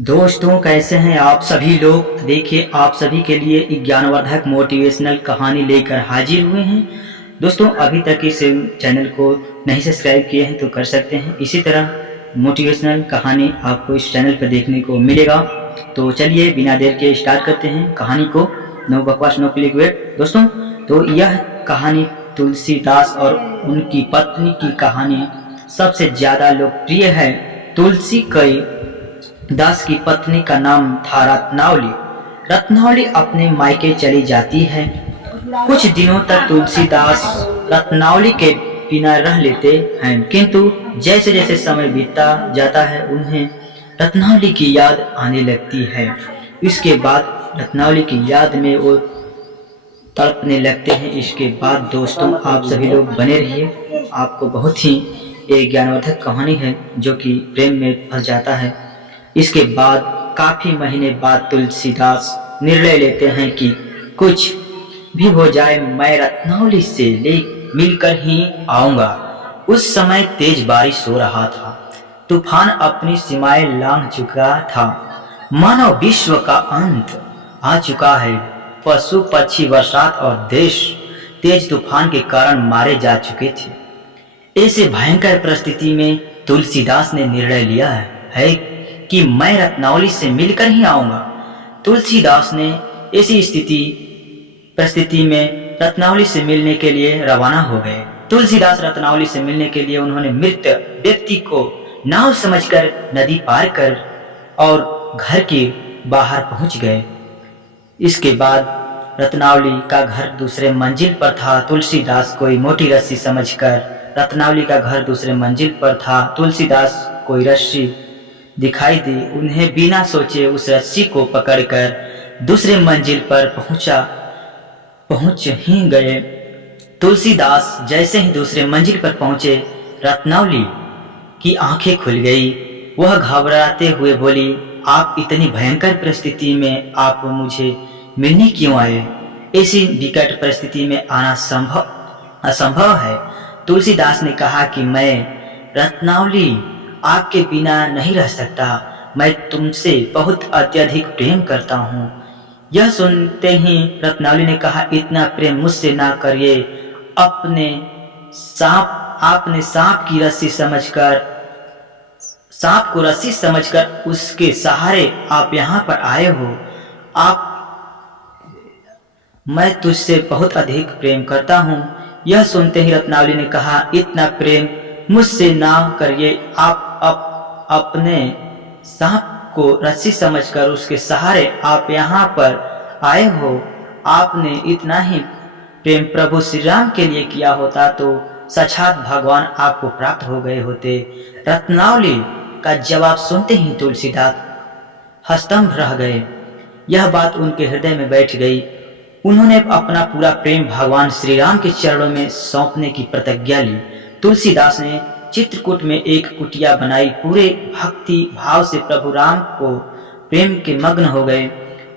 दोस्तों, कैसे हैं आप सभी लोग। देखिए, आप सभी के लिए ज्ञानवर्धक मोटिवेशनल कहानी लेकर हाजिर हुए हैं। दोस्तों, अभी तक इस चैनल को नहीं सब्सक्राइब किए हैं तो कर सकते हैं। इसी तरह मोटिवेशनल कहानी आपको इस चैनल पर देखने को मिलेगा। तो चलिए बिना देर के स्टार्ट करते हैं कहानी को। नो बकवास नो क्लिक वेट। दोस्तों, तो यह कहानी तुलसीदास और उनकी पत्नी की कहानी सबसे ज़्यादा लोकप्रिय है। तुलसी कई दास की पत्नी का नाम था रत्नावली। रत्नावली अपने मायके चली जाती है। कुछ दिनों तक तुलसीदास रत्नावली के बिना रह लेते हैं, किंतु जैसे जैसे समय बीतता जाता है उन्हें रत्नावली की याद आने लगती है। इसके बाद रत्नावली की याद में वो तड़पने लगते हैं। इसके बाद दोस्तों, आप सभी लोग बने रहिए। आपको बहुत ही एक ज्ञानवर्धक कहानी है जो कि प्रेम में फंस जाता है। इसके बाद काफी महीने बाद तुलसीदास निर्णय लेते हैं कि कुछ भी हो जाए मैं रत्नावली से मिलकर ही आऊंगा। उस समय तेज बारिश हो रहा था। तूफान अपनी सीमाएं लांघ चुका था। मानव विश्व का अंत आ चुका है। पशु पक्षी बरसात और देश तेज तूफान के कारण मारे जा चुके थे। ऐसे भयंकर परिस्थिति में तुलसीदास ने निर्णय लिया है कि मैं रत्नावली से मिलकर ही आऊंगा। तुलसीदास ने ऐसी परिस्थिति में रत्नावली से मिलने के लिए रवाना हो गए। तुलसीदास रत्नावली से मिलने के लिए उन्होंने मृत व्यक्ति को नाव समझकर नदी पार कर और घर के बाहर पहुंच गए। इसके बाद रत्नावली का घर दूसरे मंजिल पर था। तुलसीदास कोई मोटी रस्सी समझकर रत्नावली का घर दूसरे मंजिल पर था। तुलसीदास कोई रस्सी दिखाई दी। उन्हें बिना सोचे उस रस्सी को पकड़कर दूसरे मंजिल पर पहुंच ही गए। तुलसीदास जैसे ही दूसरे मंजिल पर पहुंचे, रत्नावली की आंखें खुल गई। वह घबराते हुए बोली, आप इतनी भयंकर परिस्थिति में आप मुझे मिलने क्यों आए? ऐसी विकट परिस्थिति में आना असंभव है। तुलसीदास ने कहा कि मैं रत्नावली आपके बिना नहीं रह सकता। मैं तुमसे बहुत अत्यधिक प्रेम करता हूँ। यह सुनते ही रत्नावली ने कहा, इतना प्रेम मुझसे ना करिए। आपने सांप को रस्सी समझकर उसके सहारे आप यहाँ पर आए हो। मैं तुझसे बहुत अधिक प्रेम करता हूँ। यह सुनते ही रत्नावली ने कहा, इतना प्रेम मुझसे ना करिए। आप अपने सांप को रस्सी समझकर उसके सहारे आप यहाँ पर आए हो। आपने इतना ही प्रेम प्रभु श्री राम के लिए किया होता तो साक्षात भगवान आपको प्राप्त हो गए होते। रत्नावली का जवाब सुनते ही तुलसीदास हस्तंभ रह गए। यह बात उनके हृदय में बैठ गई। उन्होंने अपना पूरा प्रेम भगवान श्री राम के चरणों में सौंपने की प्रतिज्ञा ली। तुलसीदास ने चित्रकूट में एक कुटिया बनाई। पूरे भक्ति भाव से प्रभु राम को प्रेम के मग्न हो गए।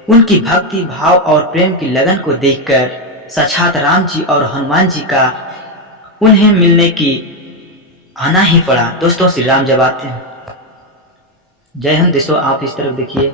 उनकी भक्ति भाव और प्रेम की लगन को देखकर साक्षात राम जी और हनुमान जी का उन्हें मिलने की आना ही पड़ा। दोस्तों, श्री राम जब आते हैं। जय हिंद दोस्तों, आप इस तरफ देखिए।